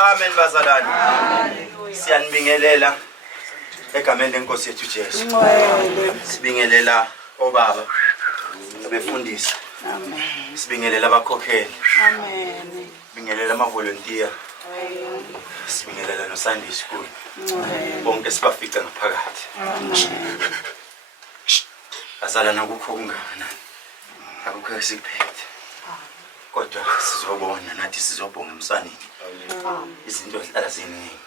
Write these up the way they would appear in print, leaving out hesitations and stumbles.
Amen bazalwane. Siyanibingelela egameni lenkosi yethu Jesu. Sibingelela obaba abefundisi. Amen. Sibingelela abakhokheli. Amen. Sibingelela amavolunteer. Amen. Sibingelela no Sunday school. Amen. Bonke sibafica ngaphakathi. Amen. Bazalwana kukho kungana. Akukho esikuphethe. Kodwa sizobona nathi sizobonga emsanini. Izinto zihlala ziningi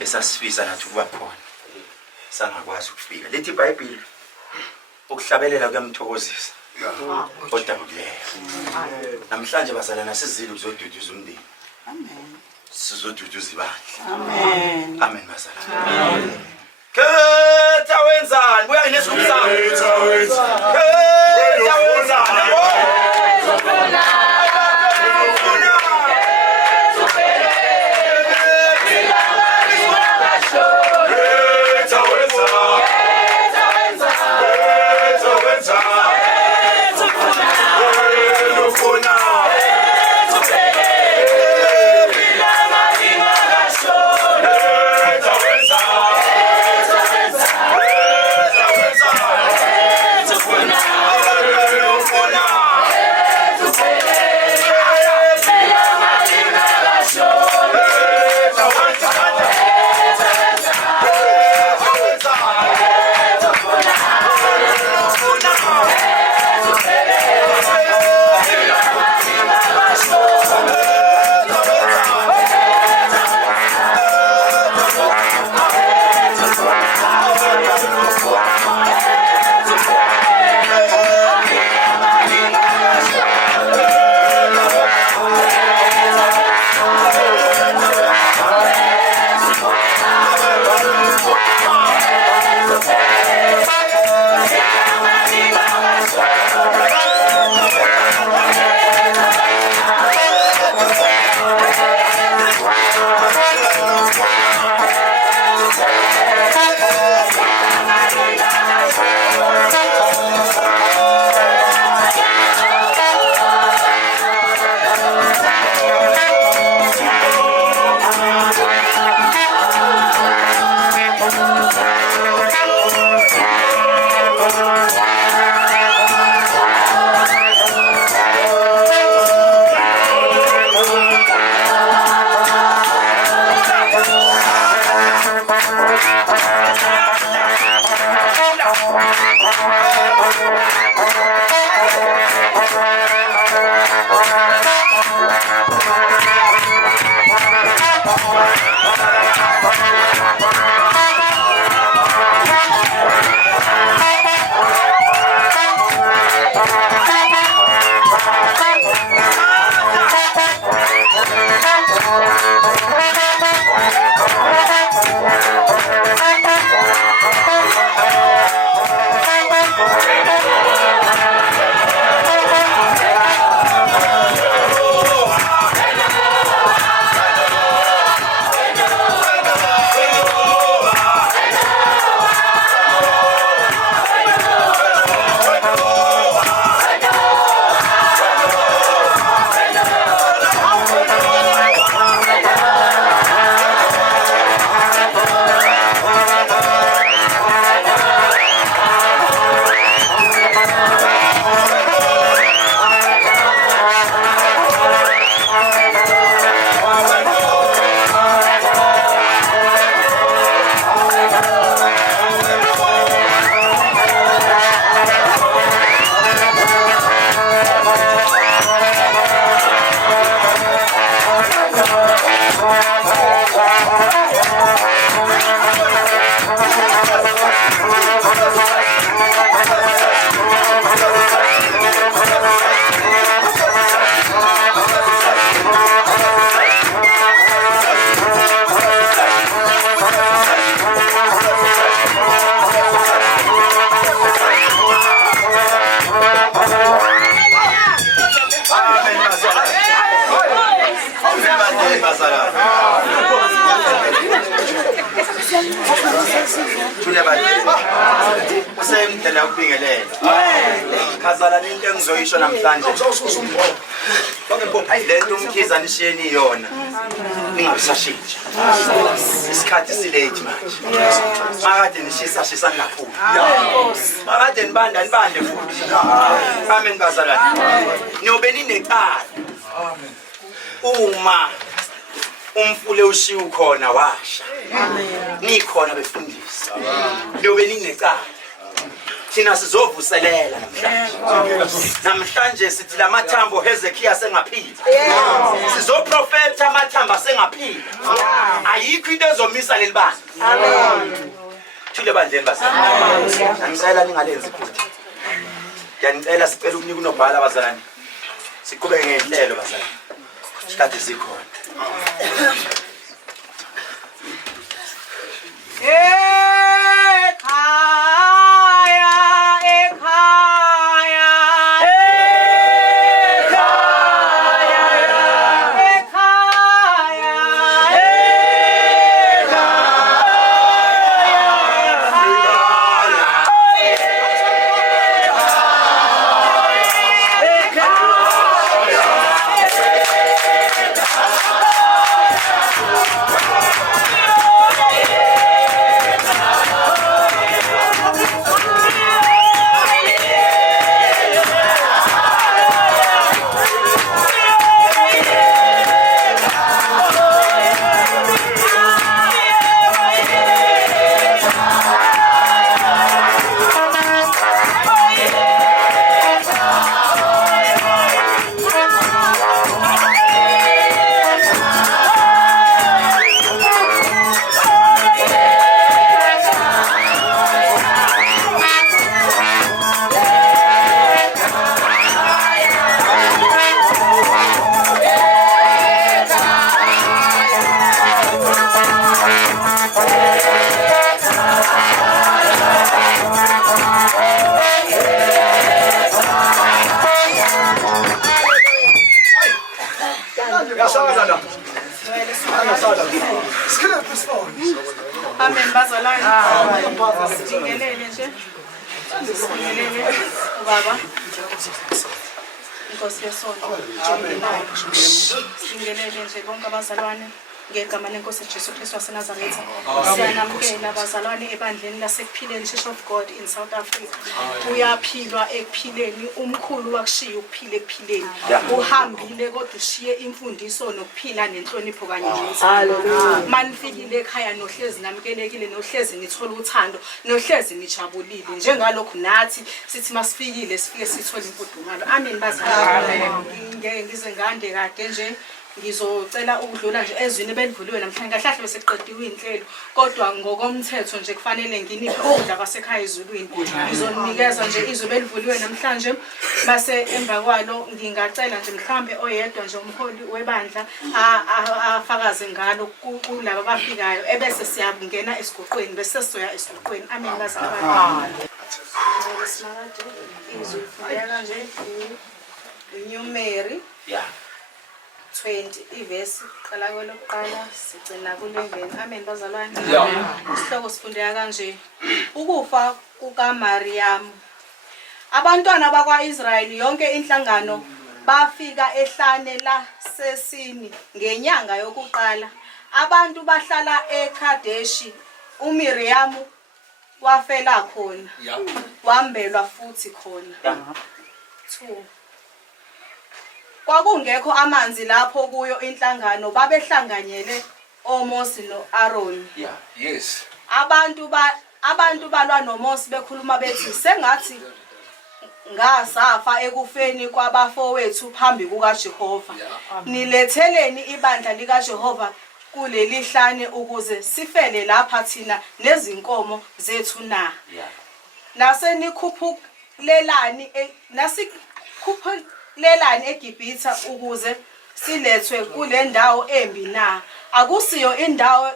esasifisa nathi ukuba khona sangakwazi ukufika. Lethi iBhayibheli ukuhlabelela kuyamthokozisa kodwa kuleyo. Namhlanje bazalana sizile ukuzoduduza umndeni. Amen. Sizoduduza ibandla. Amen. Amen bazalana. Amen. Ketha wenzani? Buya ngesikubusana. Ketha wenzani? Ketha wenzani? Amen bazalwane. Usayemdela ukubingelela. Khazalana into engizoyisho namhlanje. Lento umkhiza nishiyeni yona. Ningabisashintsha. Isikhathi silate manje. Makade nishisa ngaphula. Makade nibanda futhi. Amen bazalwane. Niyobe ninecala. Uma umfule ushiya ukhona washa. Nikhona befundisa. Niyobe ninecala. Thina sizovuselela namhlanje sithi lamathambo Hezekiah sengaphila. Sizoprofeta amathamba sengaphila. Ayikho into ezomisa lelibandla. Amen. Thule bandleni bazalwane. Ngicela ningalenzi futhi. Ngiyanicela sicela ukunika unobhala bazalwane. Siqhubeke ngehlelo bazalwane. Isikhathi sikhona. Amen bazalwane. Sibingelele nje. Sibingelele ubaba. Inkosi yesonto. Sibingelele nje bonke abazalwane. Ngegama lenkosi Jesu Kristu waseNazaretha. Siyanamukela abazalwane ebandleni lasekuphileni Church of God in South Africa. Uyaphilwa ekuphileni, umkhulu wakushiya ukuphila ekuphileni. Uhambile kodwa ushiye imfundiso nokuphila nenhlonipho kanye nomusa. Hallelujah. Manifikile ekhaya nohlezi namukelekile, nohlezi nithola uthando, nohlezi nijabulile. Njengalokho nathi sithi masifikile sifike sithola imfudumalo. Amen bazalwane. Ngize ngande kade nje ngizocela ukudlula nje ezwini belivuliwe namhlanje kahle bese qediwe inhlelo kodwa ngokomthetho nje kufanele nginiphe ukudla kwasekhaya ezulwini ngizoninikeza nje izwe belivuliwe namhlanje base emva kwalo ngingacela nje mhlambe oyedwa nje umholi webandla afakaze ngalo kulabo abafikayo ebese siyabungena esigoqweni bese sizoya esigoqweni. Amen bazalwane. Izwi lifundeka nje iNumeri 20 ivesi qala kwelokuqala sigcina ku11. Amen bazalwane. Isihloko sifundeka kanje: ukufa kukaMariyamu. Abantwana bakwaIsrayeli yonke inhlangano bafika ehlane laSesini ngenyanga yokuqala. Abantu bahlala eKhadeshi. uMiriyamu wafela khona, wambelwa futhi khona. 2 Kwakungekho amanzi lapho kuyo inhlangano babehlanganyele oMose noAaroni. Yes. Abantu balwa noMose bekhuluma bethi sengathi ngasafa ekufeni kwabafowethu phambi kukaJehova. Niletheleni ibandla likaJehova kuleli hlane ukuze sifele lapha thina nezinkomo zethu na. Lelani eGibhitha ukuze silethwe kule ndawo embi na. Akusiyo indawo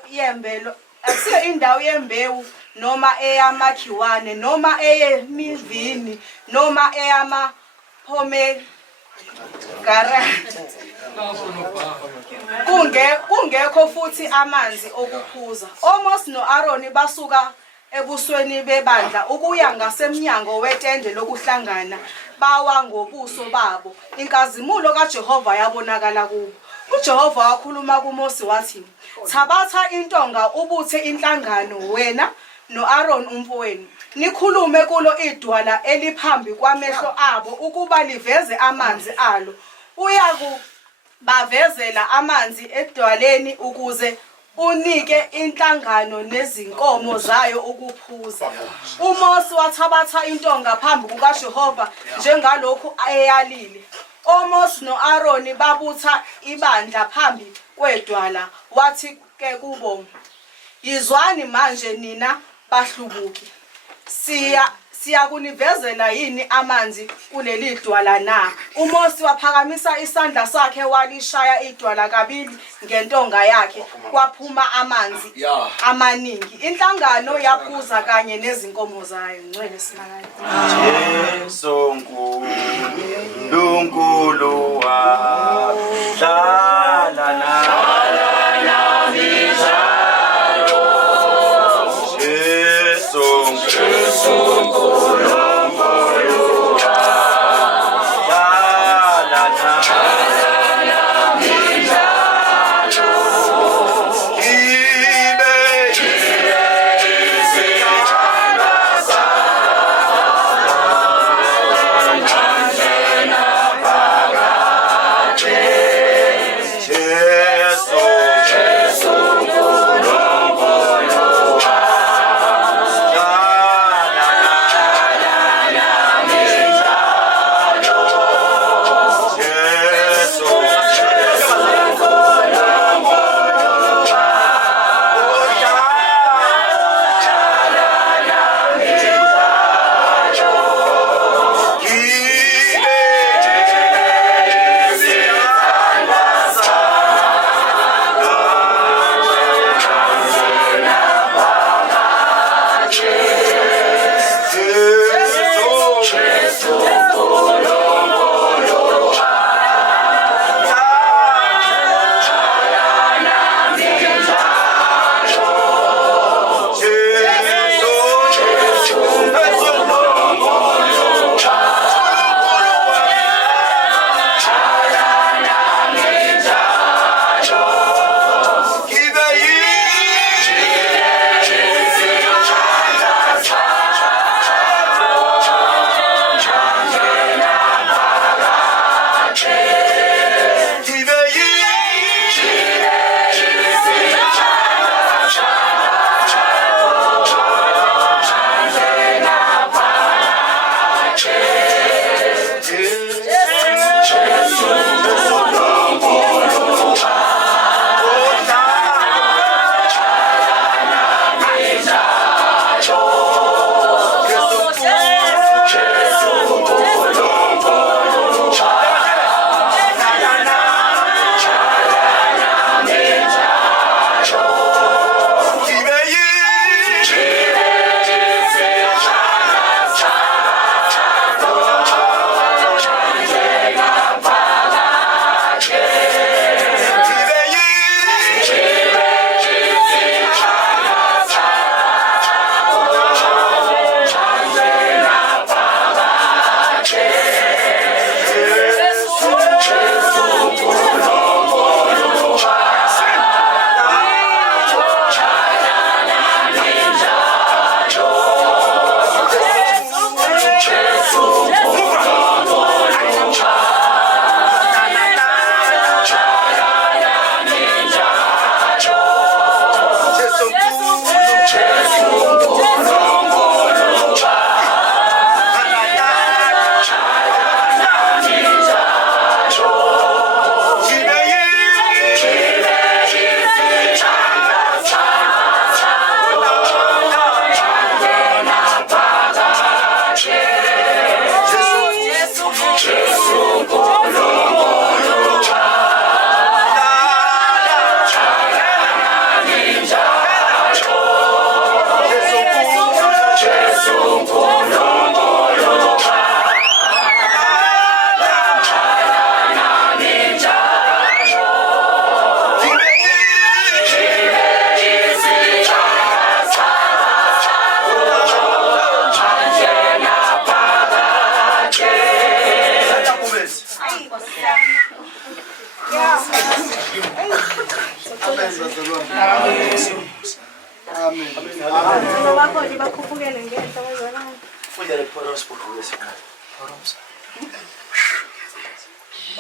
yembewu noma eyamakhiwane noma eyemivini noma eyamapomegranate. kungekho futhi amanzi okuphuza. oMose no-Aroni basuka ebusweni bebandla ukuya ngasemnyango wetende lokuhlangana bawa ngobuso babo. Inkazimulo kaJehova yabonakala kubo. uJehova wakhuluma kuMose wathi, "Thabatha intonga ubuthe inhlangano wena no-Aroni umfowenu. Nikhulume kulo idwala eliphambi kwamehlo abo ukuba liveze amanzi alo. Uyakubavezela amanzi edwaleni ukuze unike inhlangano nezinkomo zayo ukuphuza." uMose wathabatha intonga phambi kukaJehova njengalokhu eyalile. oMose no-Aroni babutha ibandla phambi kwedwala. Wathi-ke kubo, "Yizwani manje nina bahlubuki. Siyakunivezela yini amanzi kuleli dwala na?" uMose waphakamisa isandla sakhe walishaya idwala kabili ngentonga yakhe, kwaphuma amanzi amaningi. Inhlangano yaphuza kanye nezinkomo zayo. Ngcwele simangala. Jesu Nkulunkulu wahlala nami njalo. Jesu Nkulunkulu wahlala nami njalo. Ibe Jesu Nkulunkulu wahlala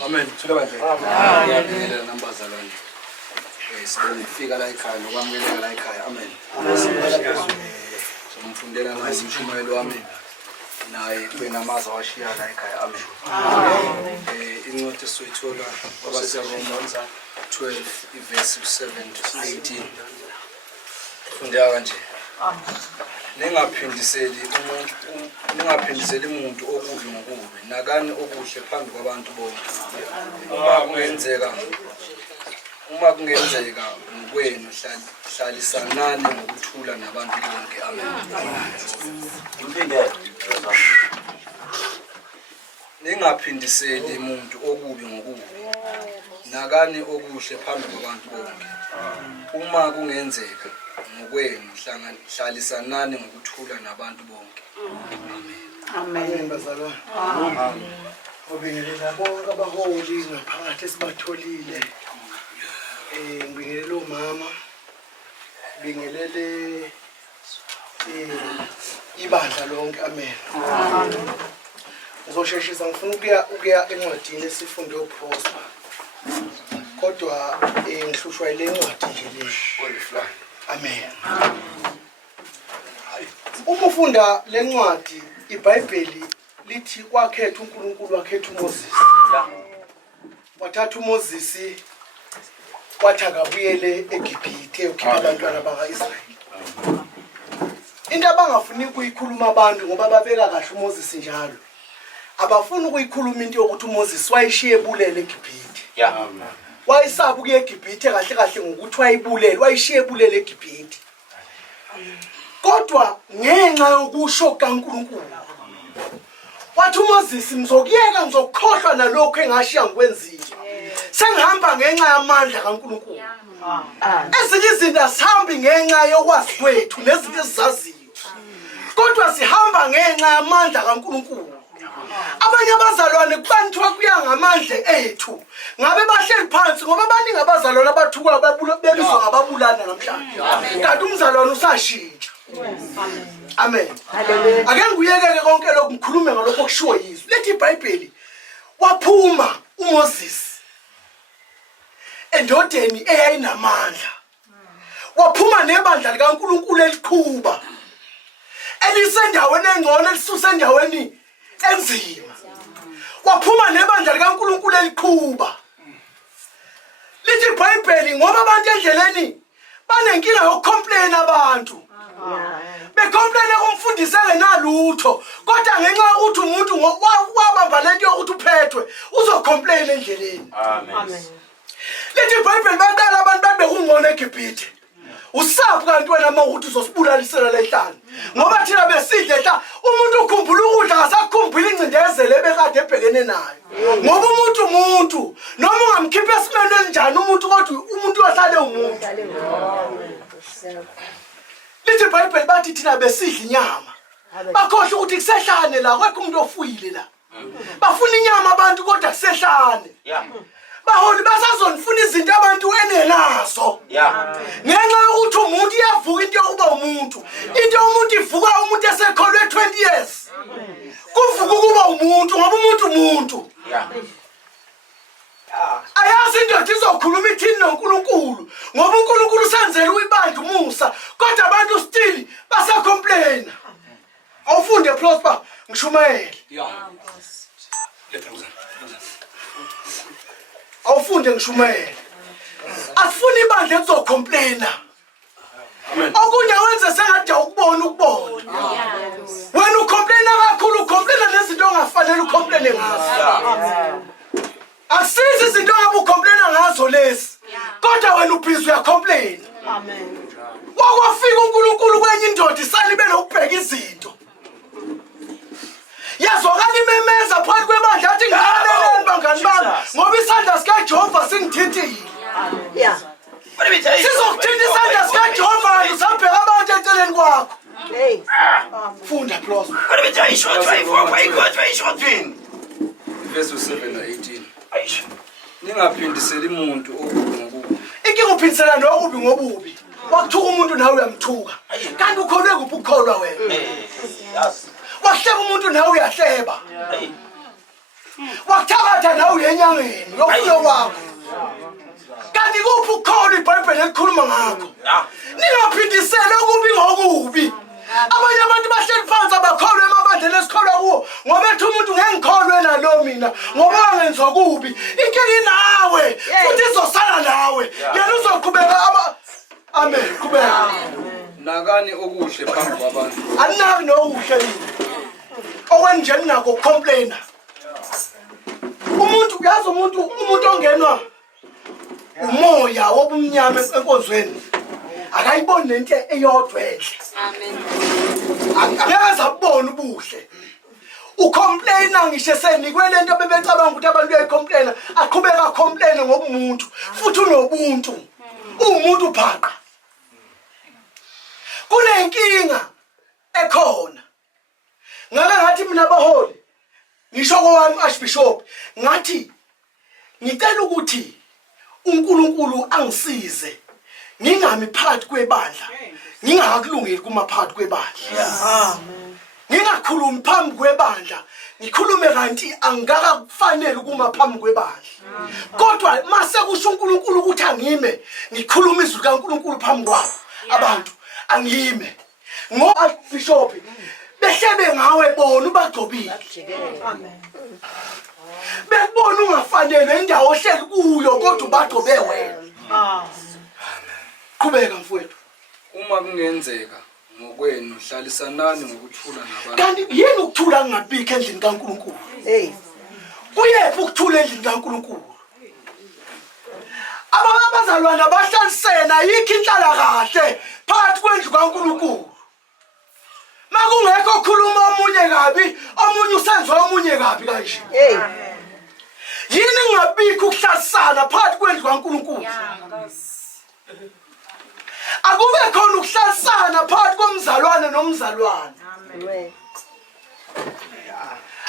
Amen. Ngiyabingelela nambazalwane. Sifika la ekhaya nokwamukeleka la ekhaya. Amen. Somfundela naye umshumayeli wami naye kube namaza washiya la ekhaya. Amen. Incwadi soyithola kwabaseRoma 12 iverse 7 to 18. Fundeka kanje. Ningaphindiseli umuntu okubi ngokubi, nakani okuhle phambi kwabantu bonke. Uma kungenzeka ngokwenu hlalisanani ngokuthula nabantu bonke. Amen. Ningaphindiseli umuntu okubi ngokubi, nakani okuhle phambi kwabantu bonke. Uma kungenzeka ngokwenu hlalisanani ngokuthula nabantu bonke. Amen. Bazalwane. Amen. Ngibingelela bonke abaholi ngaphakathi esibatholile. Ngibingelela umama. Ngibingelele ibandla lonke. Amen. Ngizosheshisa ngifuna ukuya encwadini esifunde uProsper. Kodwa ngihlushwa ile ncwadi nje le. Amen. Uma ufunda le ncwadi iBhayibheli lithi wakhetha uNkulunkulu wakhetha uMoses. Wathatha uMoses wathi akabuyele eGibhithe ukhipha abantwana bakaIsrayeli. Into abangafuni ukuyikhuluma abantu ngoba babeka kahle uMoses njalo. Abafuni ukuyikhuluma into yokuthi uMoses wayishiye ebulele eGibhithe. Wayisaba ukuya eGibhithe kahle kahle ngokuthi wayibulele, wayishiye ebulele eGibhithe. Kodwa ngenxa yokusho kaNkulunkulu wathi uMoses ngizokuyeka ngizokhohlwa nalokho engashiya ngikwenzile. Sengihamba ngenxa yamandla kaNkulunkulu. Ezinye izinto asihambi ngenxa yokwazi kwethu nezinto ezizaziyo. Kodwa sihamba ngenxa yamandla kaNkulunkulu. Abanye abazalwane kubantu kuya ngamandla ethu. Ngabe bahleli phansi ngoba baningi abazalwane abathuka bebizwa ngababulana namhlanje. Kanti umzalwane usashintsha. Amen. Haleluya. Ake ngiyeke konke lokho ngikhulume ngalokho kushiwo yizwi. Lethi iBhayibheli waphuma uMoses endodeni eyayinamandla. Waphuma nebandla likaNkulunkulu eliqhuba. Elisendaweni engcono elisusa endaweni enzima. Waphuma nebandla likaNkulunkulu eliqhuba. Lithi iBhayibheli ngoba abantu endleleni banenkinga yokcomplain abantu. Becomplain umfundisi engenalutho kodwa ngenxa yokuthi umuntu wabamba lento yokuthi uphethwe uzocomplain endleleni. Amen. Lithi iBhayibheli baqala abantu babekungcono eGibhithe. Usabu kanti wena mawuthi uzosibulalisela lehlani. Ngoba thina besidle ehla umuntu ukhumbula ukudla akasakhumbula incindezelo ebekade ebhekene nayo. Ngoba umuntu noma ungamkhipha esimeni enjani umuntu kodwa umuntu ohlale umuntu. Lithi iBhayibheli bathi thina besidla inyama. Bakhohle ukuthi kusehlane la kwekho umuntu ofuyile la. Bafuna inyama abantu kodwa kusehlane. Baholi basazonifuna izinto abantu enenazo. Ngenxa yokuthi umuntu iyavuka into yokuba umuntu. Into umuntu ivuka umuntu esekholwe 20 years. Kuvuka ukuba umuntu ngoba umuntu. Ayazi indoda izokhuluma ithini noNkulunkulu ngoba uNkulunkulu usenzele uyibandla umusa kodwa abantu still basacomplain. Awufunde Prosper ngishumayele. Awufunde ngishumayele. Asifuni ibandla ezocomplaina. Okunye wenze sengathi ukubona. Wena ucomplaina kakhulu ucomplaina nezinto ongafanele ucomplaine ngazo. Akusizi izinto ngabe ucomplaina ngazo lezi. Kodwa wena ubhizi uyacomplain. Amen. Wakwafika uNkulunkulu kwenye indoda isalibe lokubheka izinto. Yazwakala imemeza phakathi kwebandla athi ngilaleleni bangani bami ngoba isandla sikaJehova singithintile. Yeah. Sizokuthinta isandla sikaJehova usabheka abantu eceleni kwakho. Hey. Funda close. What did I show? Try for verse 7 na 18. Ningaphindiseli umuntu okubi ngokubi. Inkinga uphindisela nokubi ngobubi. Wakuthuka umuntu nawe uyamthuka. Kanti ukholwe kuphi ukukholwa wena? Wahleba umuntu nawe uyahleba. Wakuthakatha nawe uyenyangeni yokuyo kwakho. Kanti kuphi ukukholwa iBhayibheli elikhuluma ngakho? Ningaphindisela okubi ngokubi. Abanye abantu bahleli phansi abakholwa emabandleni esikholwa kuwo ngoba ethi umuntu ngengikholwe nalo mina ngoba wangenza kubi. Inkinga inawe futhi izosala nawe. Yena uzoqhubeka Amen. Qhubeka. Nakani okuhle phambi kwabantu. Aninabi nokuhle yini. Okwenje ninako complaina. Umuntu uyazi umuntu ongenwa umoya wobumnyama enkonzweni. Akayiboni lento eyodwa enhle. Amen. Angeke zabona ubuhle. Ucomplaina ngisho senikwe lento bebecabanga ukuthi abantu uyayicomplaina, aqhubeka complaina ngobumuntu futhi unobuntu. Umuntu phaqa. Kunenkinga ekhona. Ngake ngathi mina abaholi ngisho kwami Archbishop ngathi ngicela ukuthi uNkulunkulu angisize ngingami phakathi kwebandla ngingakulungeli kuma phakathi kwebandla. Ngingakhulumi phambi kwebandla ngikhulume kanti angaka kufanele kuma phambi kwebandla. Kodwa mase kusho uNkulunkulu ukuthi angime ngikhuluma izwi kaNkulunkulu phambi kwabo abantu angime. Ngo-Archbishop behlebe ngawe bona ubagcobile. Amen. Bekubona ungafanele indawo ohleli kuyo kodwa ubagcobe wena. Amen. Qhubeka mfowethu. Uma kungenzeka ngokwenu hlalisanani ngokuthula nabantu. Kanti yini ukuthula ngabikho endlini kaNkulunkulu? Kuyephi ukuthula endlini kaNkulunkulu? Abazalwane abahlalisena yikho inhlala kahle phakathi kwendlu kaNkulunkulu. Makungekho okhuluma omunye kabi, omunye usenza omunye kabi kanje. Yini ngabikho ukuhlalisana phakathi kwendlu kaNkulunkulu? Akube khona ukuhlalisana phakathi komzalwane nomzalwane. Amen.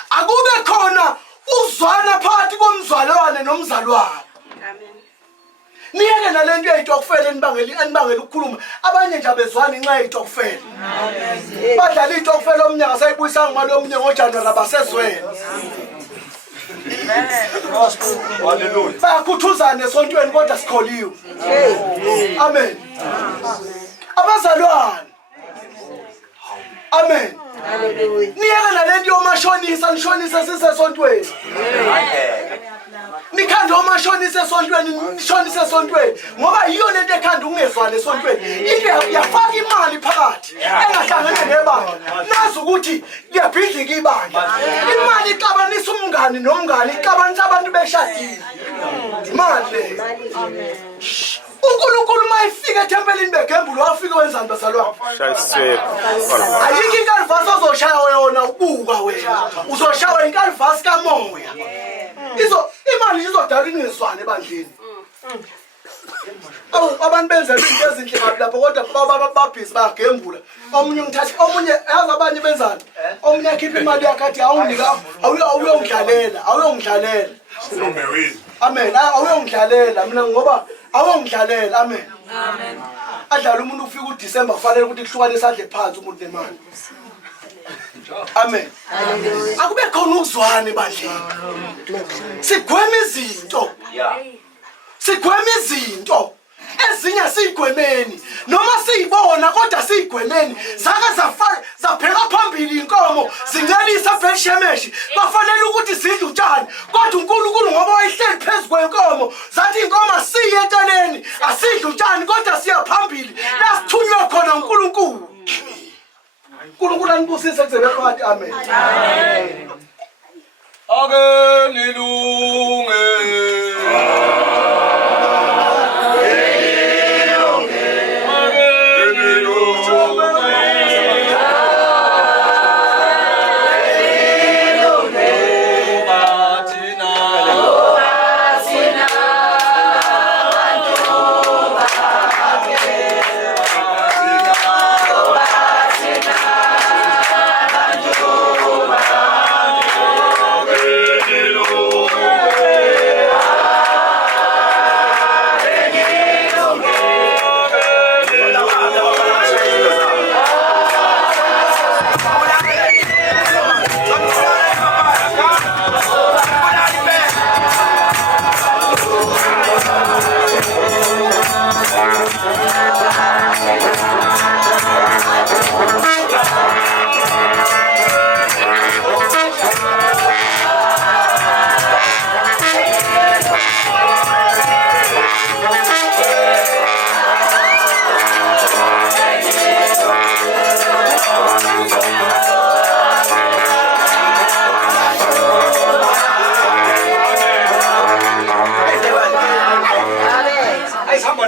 Akube khona uzwana phakathi komzalwane nomzalwane. Amen. Niyeke nalento yayitokufela enibangela ukukhuluma abanye nje abezwana inxa yayitokufela. Amen. Badlala itokufela omnyaka sayibuyisa ngalo omnyaka ngoJanuary abasezweni. Hallelujah. Bayakhuthuzana esontweni kodwa sikholiwe. Amen. Abazalwane. Amen. Hallelujah. Niyeke nalento yomashonisa nishonisa sisesontweni. Nikhanda omashonisa esontweni nishonisa esontweni ngoba yiyo lento ekhanda ungezwana esontweni. Into yafaka imali phakathi engahlangene nebandla. Nazi ukuthi liyabhidlika ibandla. Imali ixabanisa umngani nomngani, ixabanisa abantu beshadile. Imali. Amen. uNkulunkulu mayifika ethempelini begembula wafika wenzani bazalwane? Ayikho inkalivasi ozoshaya yona ubuka wena. Uzoshawa inkalivasi kamoya. Imali izodala ingezwane ebandleni. Abantu benza izinto ezinhle ngapi lapho kodwa babhizi bagembula. Omunye ngithatha omunye yazi abanye benzani? Omunye akhipha imali yakhe athi awunika awuyongidlalela. Amen. Awuyongidlalela mina ngoba awuyongidlalela. Amen. Amen. Adlala umuntu ufika uDisemba kufanele ukuthi kuhlukanise adle phansi umuntu nemali. Amen. Akube khona ukuzwana ebandleni. Sigweme izinto. Sigweme izinto ezinye sigwemeni noma siyibona kodwa sigwemeni zaka zapheka phambili inkomo zincelisa Bethshemeshi bafanele ukuthi zidle utshani kodwa uNkulunkulu ngoba wayihleli phezulu kwenkomo zathi inkomo siye eceleni asidle utshani kodwa siya phambili lasithunywe khona uNkulunkulu. uNkulunkulu anibusise kuze phakathi. Amen. Amen. Ake nilunge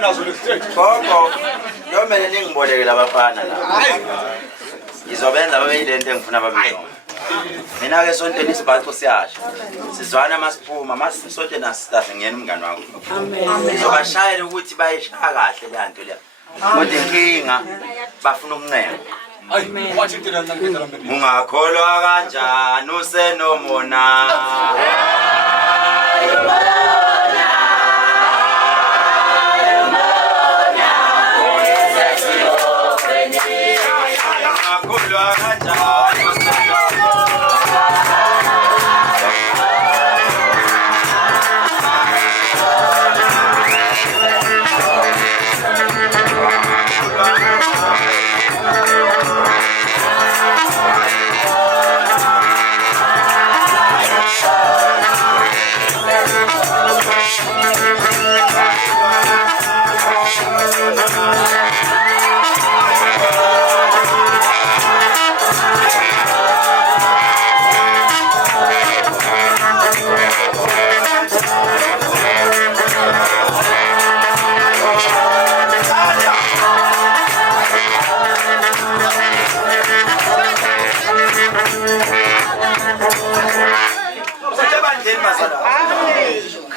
nazo le stage. Gogo, yomele ningiboleke labafana la. Ngizobenza babe yilento engifuna babe. Mina ke sontweni isibhaco siyasha. Sizwana masiphuma, masisonke nasitahle ngiyena umngani wakho. Amen. Ngizobashayela ukuthi bayishaya kahle le nto le. Kodwa inkinga bafuna ukuncenga. Amen. Wathi into lana ngithala mina. Ungakholwa kanjani usenomona?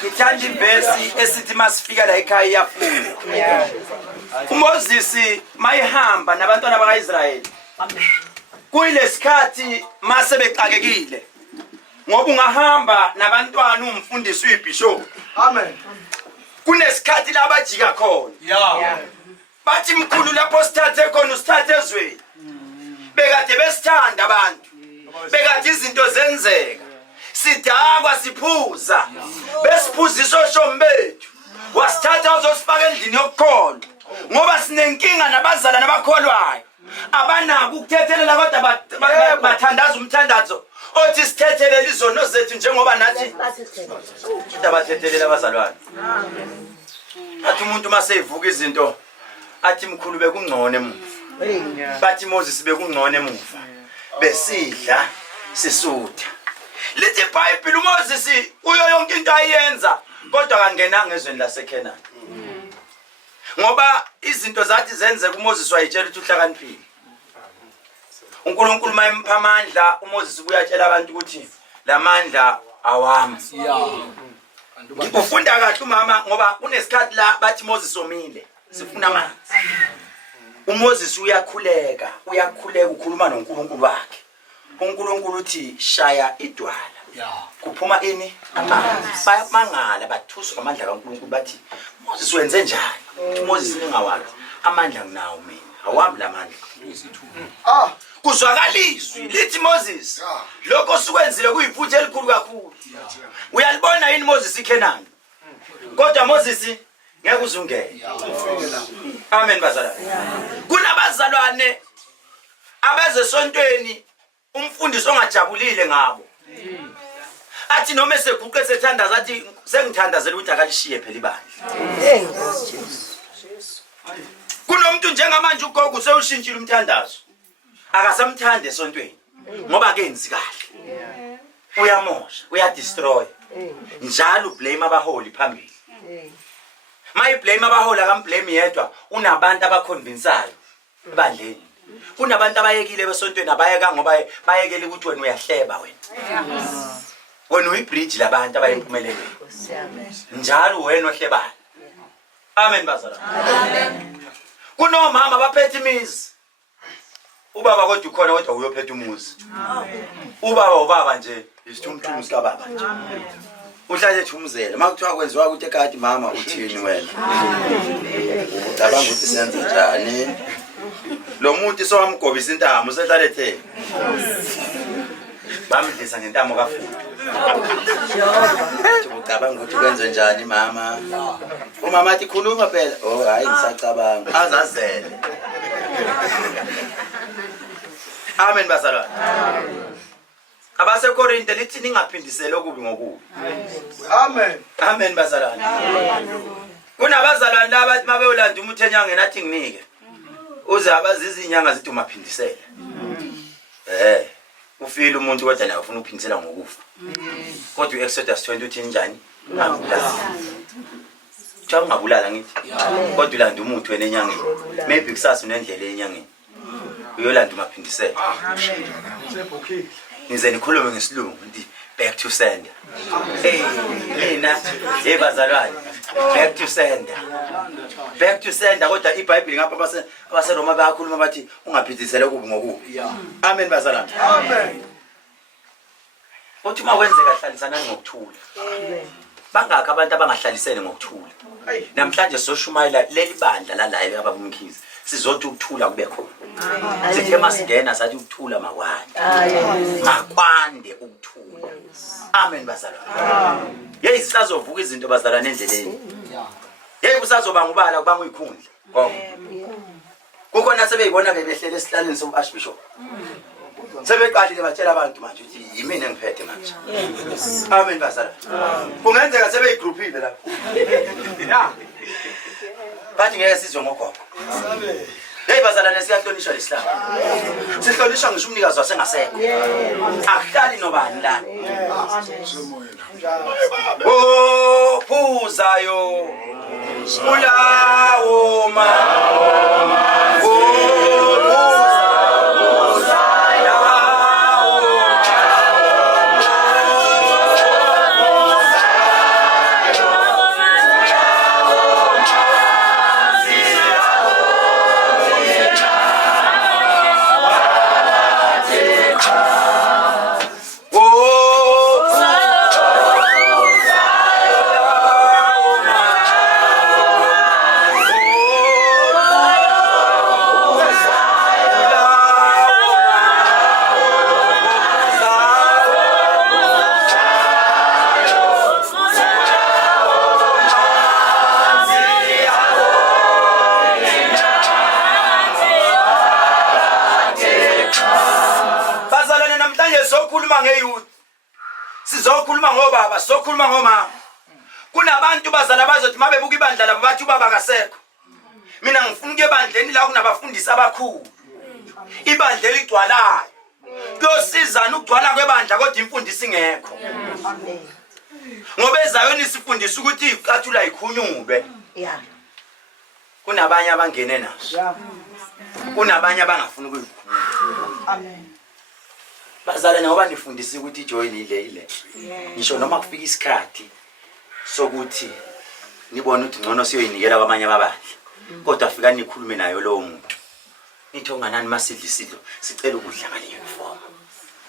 Ngithanda ivesi esithi masifika la ekhaya iyafunda. uMoses mayihamba nabantwana bakaIsrayeli kuyilesikhathi mase bexakekile ngoba ungahamba nabantwana umfundisi uyibishop. Amen. Kunesikhathi la bajika khona. Yeah. Bathi mkhulu lapho sithathe khona usithathe ezweni. Bekade besithanda abantu. Bekade izinto zenzeka. Sidakwa siphuza. Besiphuziso shombethu. Wasithatha uzosifaka endlini yokukholwa. Ngoba sinenkinga nabazala nabakholwayo. Abanako ukuthethelela kodwa bathandaza umthandazo. Othi sithethelele izono zethu njengoba nathi bathethelela abazalwane. Athi umuntu mase evuka izinto athi mkhulu bekungcone emuva. Bathi Moses bekungcone emuva. Besidla sisutha. Lithi iBhayibheli uMoses uyo yonke into ayenza kodwa kangenanga ezweni laseKhenani. Ngoba izinto zathi zenze kuMoses wayitshela ukuthi uhlakaniphile. uNkulunkulu mayempha amandla uMoses uyatshela abantu ukuthi lamandla awami. Ngikufunda kahle umama ngoba kunesikhathi la bathi Moses omile sifuna amanzi. uMoses uyakhuleka ukhuluma noNkulunkulu wakhe. uNkulunkulu uthi shaya idwala. Kuphuma ini? Amanzi. Bayamangala bathuswa amandla kaNkulunkulu bathi Moses wenze njani? Moses ningawazi amandla nginawo mina. Awami lamandla. Kuzwakalizwi lithi Moses lokho osukwenzile kuyiphutha elikhulu kakhulu. Uyalibona yini Moses iKhenani? Kodwa Moses ngeke uzungene. Amen bazalwane. Kunabazalwane abezesontweni umfundisi ongajabulile ngabo. Athi noma eseguqe sethandaza athi sengithandazela ukuthi akalishiye phela ibandla. Kunomuntu njengamanje ugogo usewushintshile umthandazo. Akasamthande esontweni ngoba akenzi kahle. Uyamosha, uyadestroy. Njalo blame abaholi phambili. Mayi blame abaholi akamblame yedwa unabantu abaconvinceayo ebandleni. Kunabantu abayekile besontweni abayeka ngoba bayekele ukuthi wena uyahleba wena. Wena uyibridge labantu abayimpumelelo. Njalo wena ohlebayo. Amen bazalwane. Amen. Kunomama baphethe imizi. Ubaba kodwa ukhona kodwa uyophetha umuzi. Ubaba nje isithumthumu sika baba nje. Uhlale ethumuzela makuthiwa kwenziwa ukuthi ekade mama uthini wena. Ucabanga ukuthi senze njani? Lo muntu sowamgobisa intamo usehlale ethe. Bamdlisa ngentamo kafuthi. Ucabanga ukuthi kwenze njani mama? Umama athi khuluma phela. Oh hayi ngisacabanga. Azazele. Amen bazalwane. AbaseKorinte lithi ningaphindiseli okubi ngokubi. Amen. Amen bazalwane. Kunabazalwane labathi mabeyolanda umuthenya ngena athi nginike. Uze abazizi inyanga zithi umaphindisela. Ufile umuntu kodwa naye ufuna ukuphindisela ngokufa. Kodwa uExodus 20 uthi njani? Cha ungabulala ngithi. Kodwa ulanda umuthi wena enyangeni. Maybe kusasa unendlela enyangeni. Uyolanda umaphindisela. Nize nikhulume ngesilungu nti back to sender. Mina bazalwane back to sender. Back to sender kodwa iBhayibheli ngapha abaseRoma bayakhuluma bathi ungaphindisela kubi ngokubi. Amen bazalwane. Amen. Uthi uma kwenzeka hlalisana ngokuthula. Bangaka abantu abangahlalisene ngokuthula. Namhlanje soshumayela leli bandla la live ababumkhizi. Sizothi ukuthula kube khona. Sithe masingena sathi ukuthula makwande. Makwande ukuthula. Amen bazalwane. Yeyi sisazovuka izinto bazalwane endleleni. Yeyi kusazoba ngubala kubanga uyikhundla. Ngoba kukhona sebeyibona bebehlele esihlaleni soarchbishop. Sebeqalile batshela abantu manje ukuthi yimina engiphethe manje. Amen bazalwane. Kungenzeka sebeyigroupile lapho. Bathi ngeke sizwe ngogogo. Hey bazalwane siyahlonishwa lesihlalo. Sihlonishwa ngisho umnikazi wasengasekho. Akuhlali nobani la. Oh phuzayo. Ulawo ma. Sizokhuluma ngobaba, sokhuluma ngomama. Kunabantu bazala bazothi mabebuka ibandla labo bathi ubaba akasekho. Mina ngifuna ukuye ebandleni la kunabafundisi abakhulu. Ibandla eligcwalayo. Kuyosizana ukugcwala kwebandla kodwa imfundisi ingekho. Amen. Ngoba ezayoni isifundisa ukuthi iqathula ikhunyube. Yeah. Kunabanye abangene nazo. Kunabanye abangafuni ukuyikhuluma. Amen. Bazalwane ngoba nifundisa ukuthi ijoin ile. Ngisho noma kufika isikhathi sokuthi nibone ukuthi ngcono siyoyinikela kwamanye ababandla. Kodwa afika nikhulume nayo lowo muntu. Nithi onganani masidlisilo sicela ukudla ngale uniform.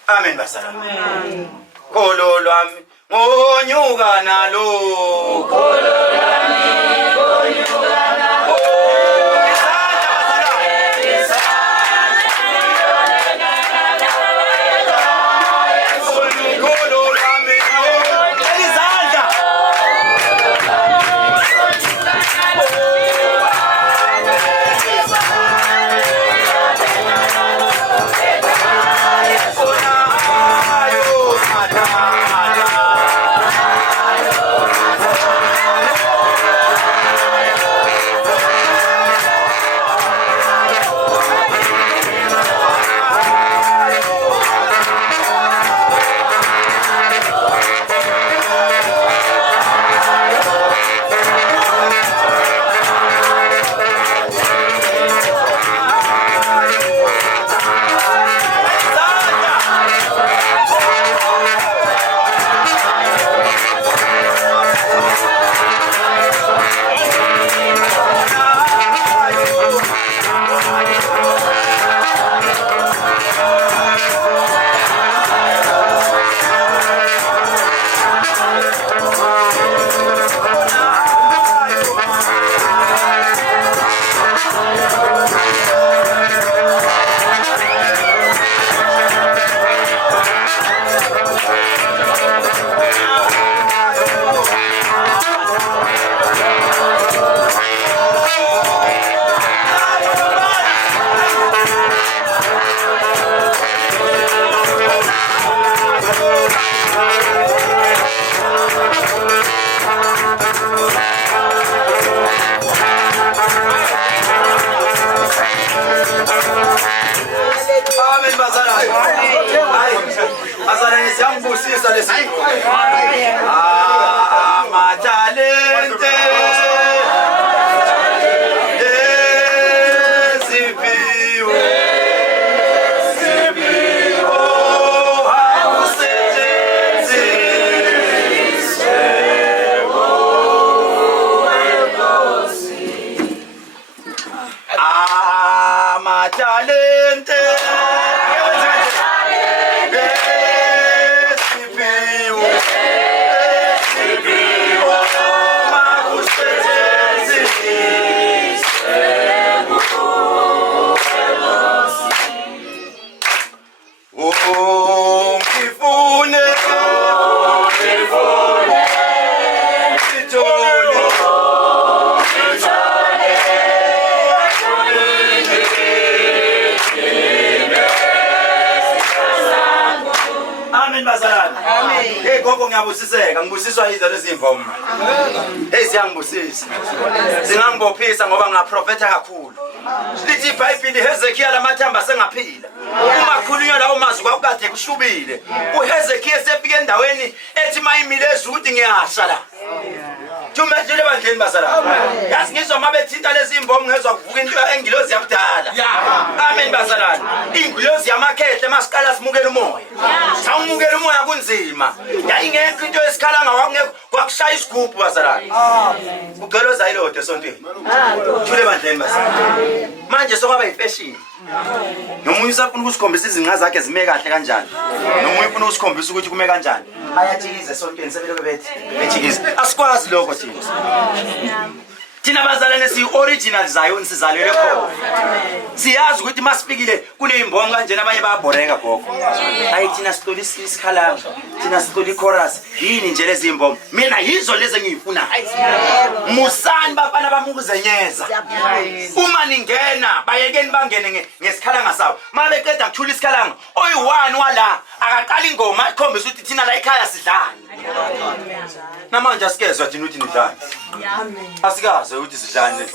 Amen bazalwane. Amen. Kholo lwami ngonyuka nalo. Kholo lwami ngonyuka nalo. Matalente talente gogo ngiyabusiseka ngibusiswa yizo lezi imvomo eziyangibusisa zingangibophisa ngoba ngaprofeta kakhulu lithi iBhayibheli Hezekiya lamathamba sengaphila uma khulunywa lawo mazwi kwakade kushubile uHezekiya sefike endaweni ethi mayimile ezudi ngiyasha la Tumejele bandleni basala yazi ngizwa mabethinta lezi imvomo ngezwa kuvuka into engilozi yakudala amen basalana ingilozi yamakhehle masiqala simukela umoya sawumukela umoya kunzima yayingekho into esikhalanga wakungekho kwakushaya isigubhu basalana ugeloza ilodo esontweni thule bandleni basalana manje sokwaba yifashion nomunye usafuna ukusikhombisa izinqa zakhe zime kahle kanjani nomunye ufuna ukusikhombisa ukuthi kume kanjani ayajikiza esontweni sebeloko bethi ejikiza asikwazi lokho thina bazalane siyi-original zayo nisizalelwe khona siyazi ukuthi masipikile kuney'mbongo kanjena abanye bayabhoreka gogo hayi thina sitoli isikhalanga thina sitoli ichorus yini nje lezi mbongo mina yizo lezi engiy'funayo musani bafana bamukuzenyeza uma ningena bayekeni bangene ngesikhalanga sabo ma beqeda kuthula isikhalanga oyi-1 wala akaqala ingoma ikhombisa ukuthi thina la ekhaya sidlani namanje asikezwa thina ukuthi nidlani asikaze ukuthi sidlane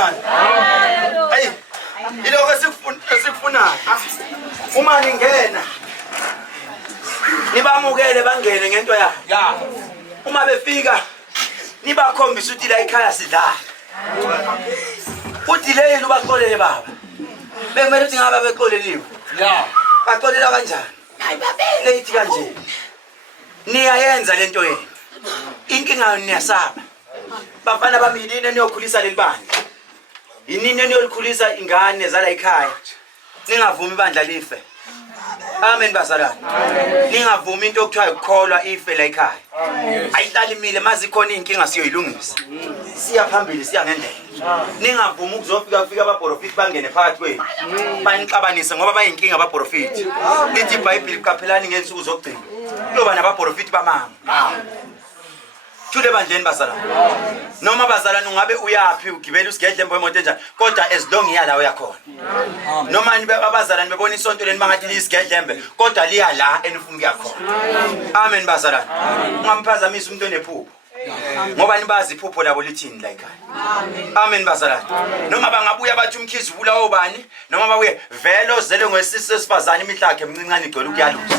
bazalwane hayi iloko esikufunayo uma ningena nibamukele bangene ngento yakho uma befika nibakhombisa ukuthi la ekhaya sidlala uthi lelo baxolele baba bekumele ukuthi ngaba bexoleliwe baxolela kanjani hayi babele ithi kanje niyayenza lento yenu inkinga niyasaba bafana bami yini niyokhulisa leli bandla yini niyolikhulisa ingane zala ekhaya ningavumi ibandla life amen bazalwane ningavumi into okuthiwa ukukholwa ife la ekhaya ayihlali imile mazi khona inkinga siyoyilungisa siya phambili siya ngendlela ningavumi ukuzofika kufika abaprofiti bangene phakathi kwenu banixabanise ngoba bayinkinga abaprofiti lithi iBhayibheli liqaphelani ngensuku zokugcina kuyoba nabaprofiti bamanga thule bandleni bazalwane noma bazalwane ungabe uyapi ugibela usigedlembo emoto enjani kodwa as long iya la uyakhona noma abazalwane bebona isonto leni bangathi liyisigedlembe kodwa liya la enifuna ukuyakhona amen bazalwane ungamphazamisa umuntu onephupho ngoba nibazi iphupho labo lithini la ekhaya amen bazalwane noma bangabuya bathi umkhizi uvula obani noma babuye velo zele ngwesisi sesifazane imihlakhe emncincane igcwele ukuyaluza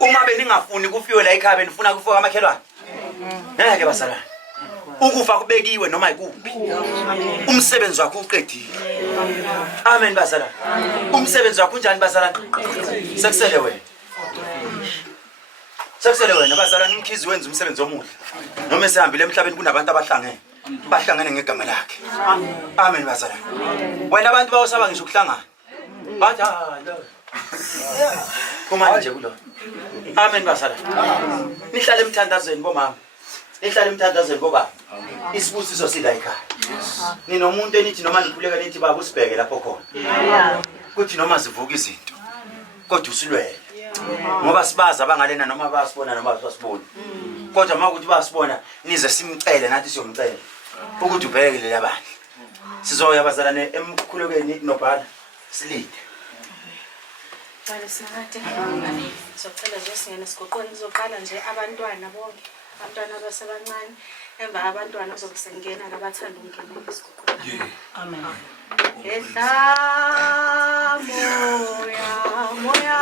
uma beningafuni kufiwe la ekhaya benifuna kufa kwamakhelwane ngeke bazalwane ukufa kubekiwe noma ikuphi umsebenzi wakho uqedile amen bazalwane umsebenzi wakho unjani bazalwane sekusele wena bazalwane umkhizi wenza umsebenzi omuhle noma esehambile emhlabeni kunabantu bahlangene ngegama lakhe amen bazalwane wena abantu bawusaba ngisho ukuhlangana bathi lo kuma nje kulo amen bazalwane nihlale emthandazweni bomama nihlale emthandazweni bobaba isibusiso sila ekhaya ninomuntu enithi noma nikhuleka nithi baba usibheke lapho khona kuthi noma zivuka izinto kodwa usilwele ngoba sibaza abangalena noma basibona noma basibona kodwa makuthi basibona nize simcele nathi siyomcela ukuthi ubhekele labandla sizoya bazalwane emkhulekweni nobhala silide Bale sinakade socela nje singene sigoqweni sizoqala nje abantwana bonke abantwana abasebancane emva abantwana ozokusengena labathanda ukungena esigoqweni amen edla moya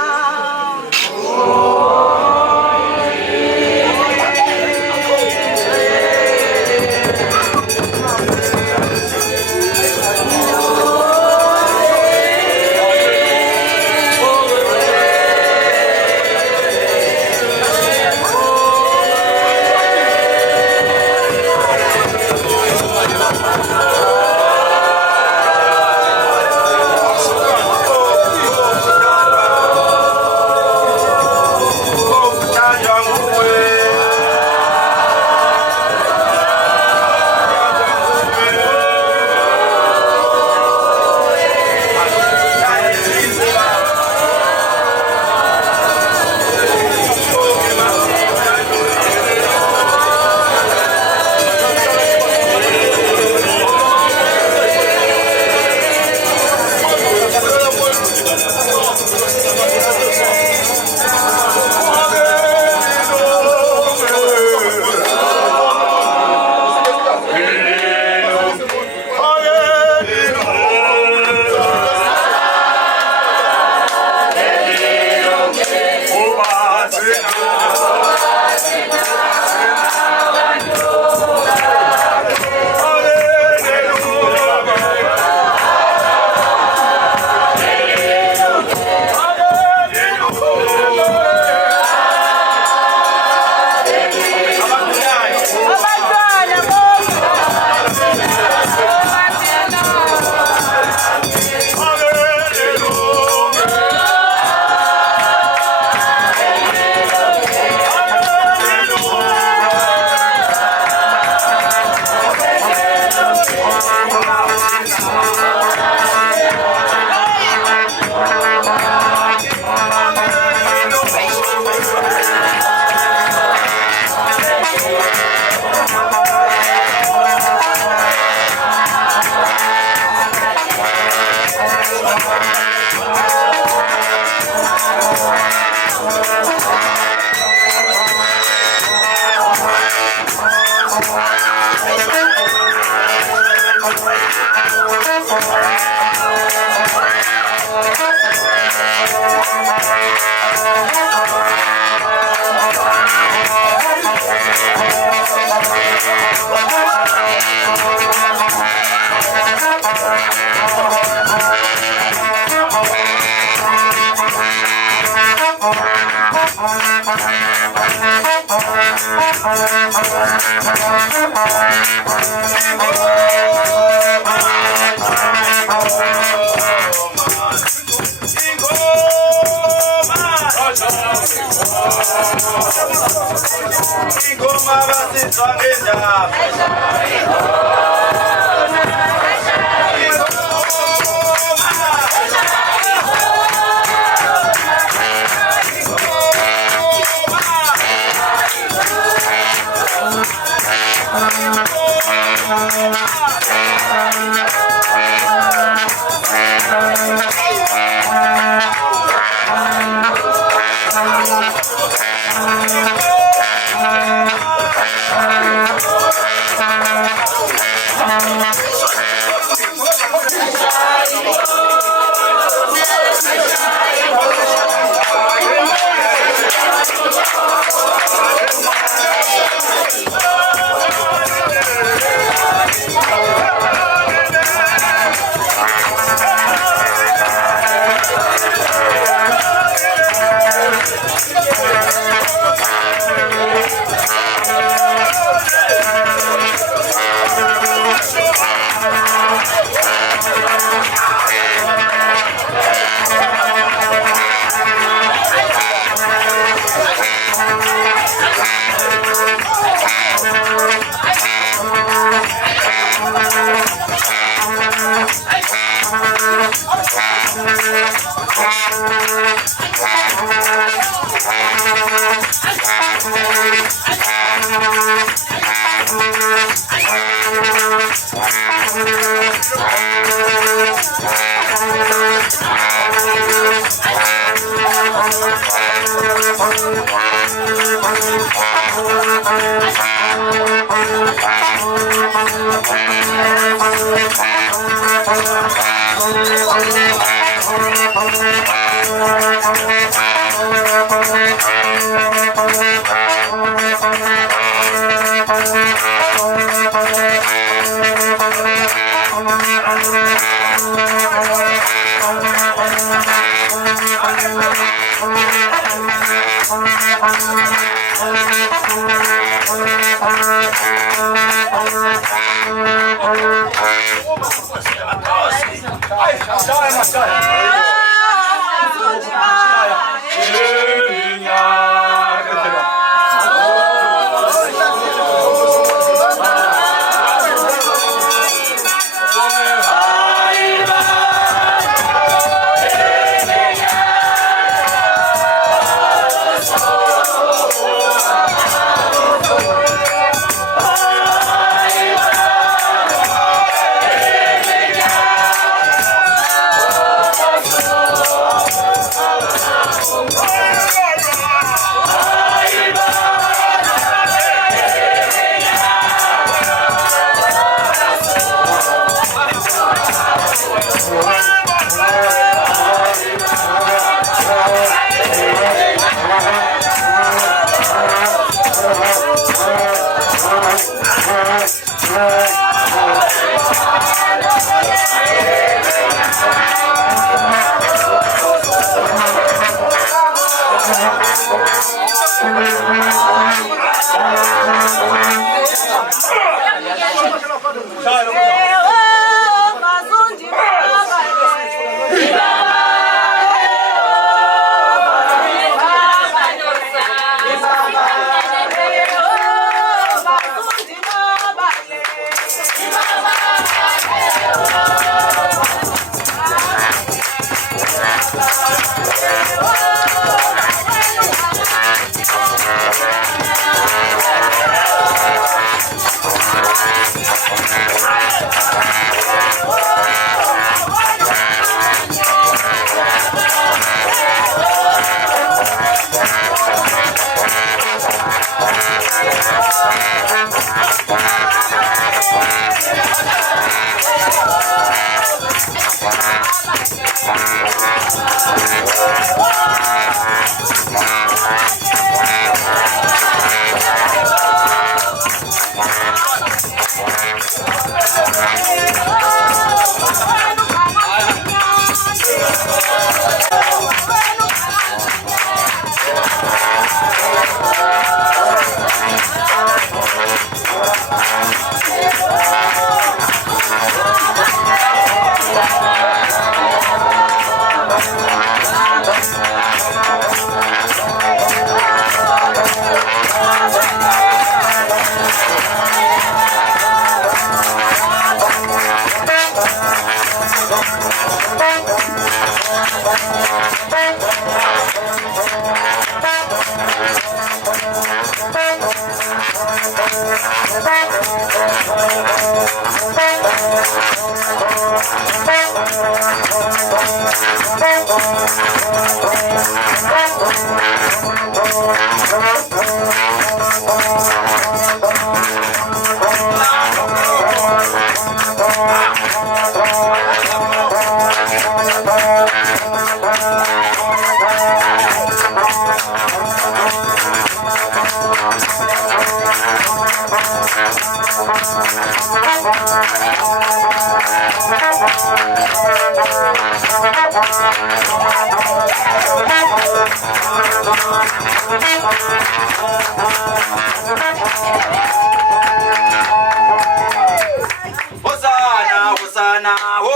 Hosanna, Hosanna, oh,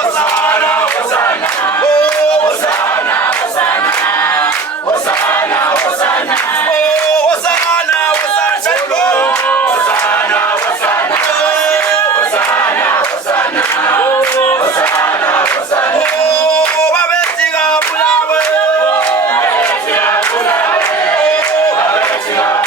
Hosanna, Hosanna, oh, Hosanna, Hosanna, Hosanna, Hosanna, oh, Hosanna, Hosanna, Hosanna, Hosanna, Hosanna, Hosanna, Hosanna, Hosanna, oh, Babetika Bulawe, Babetika Bulawe, Babetika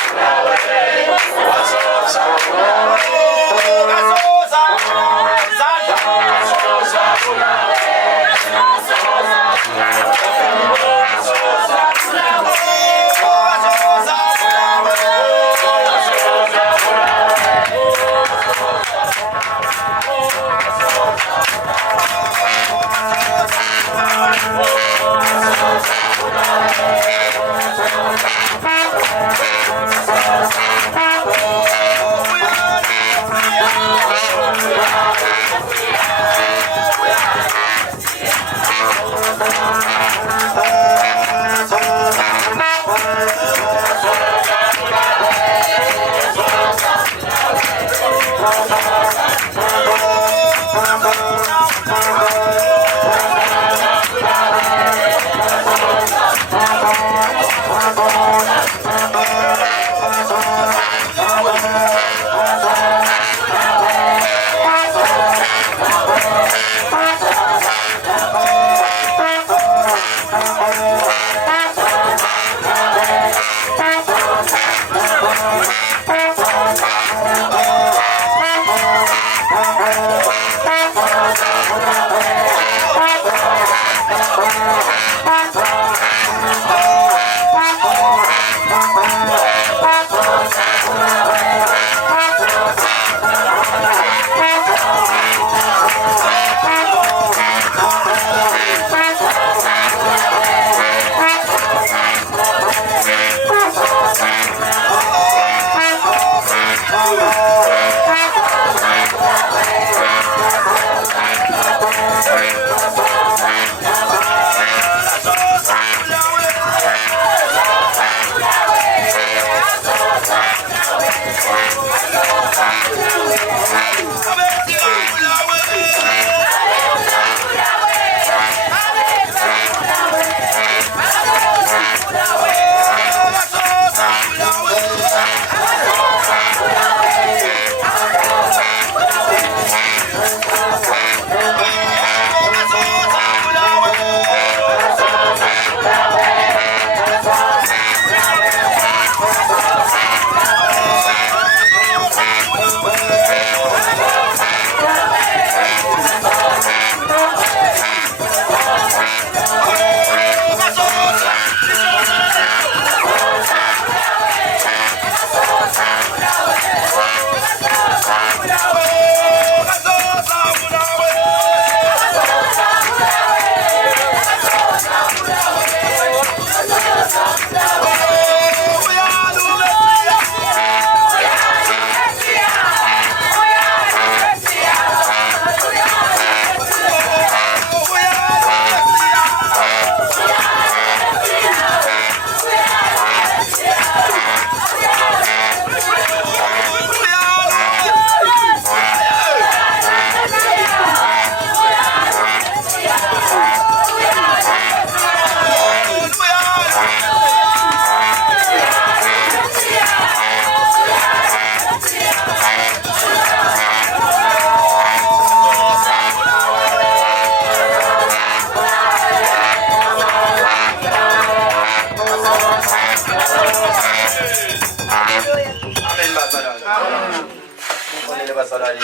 bazalwane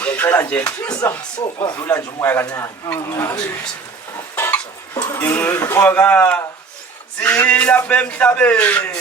ngicela nje udlula nje umoya kancane ngiphoka silapha emhlabeni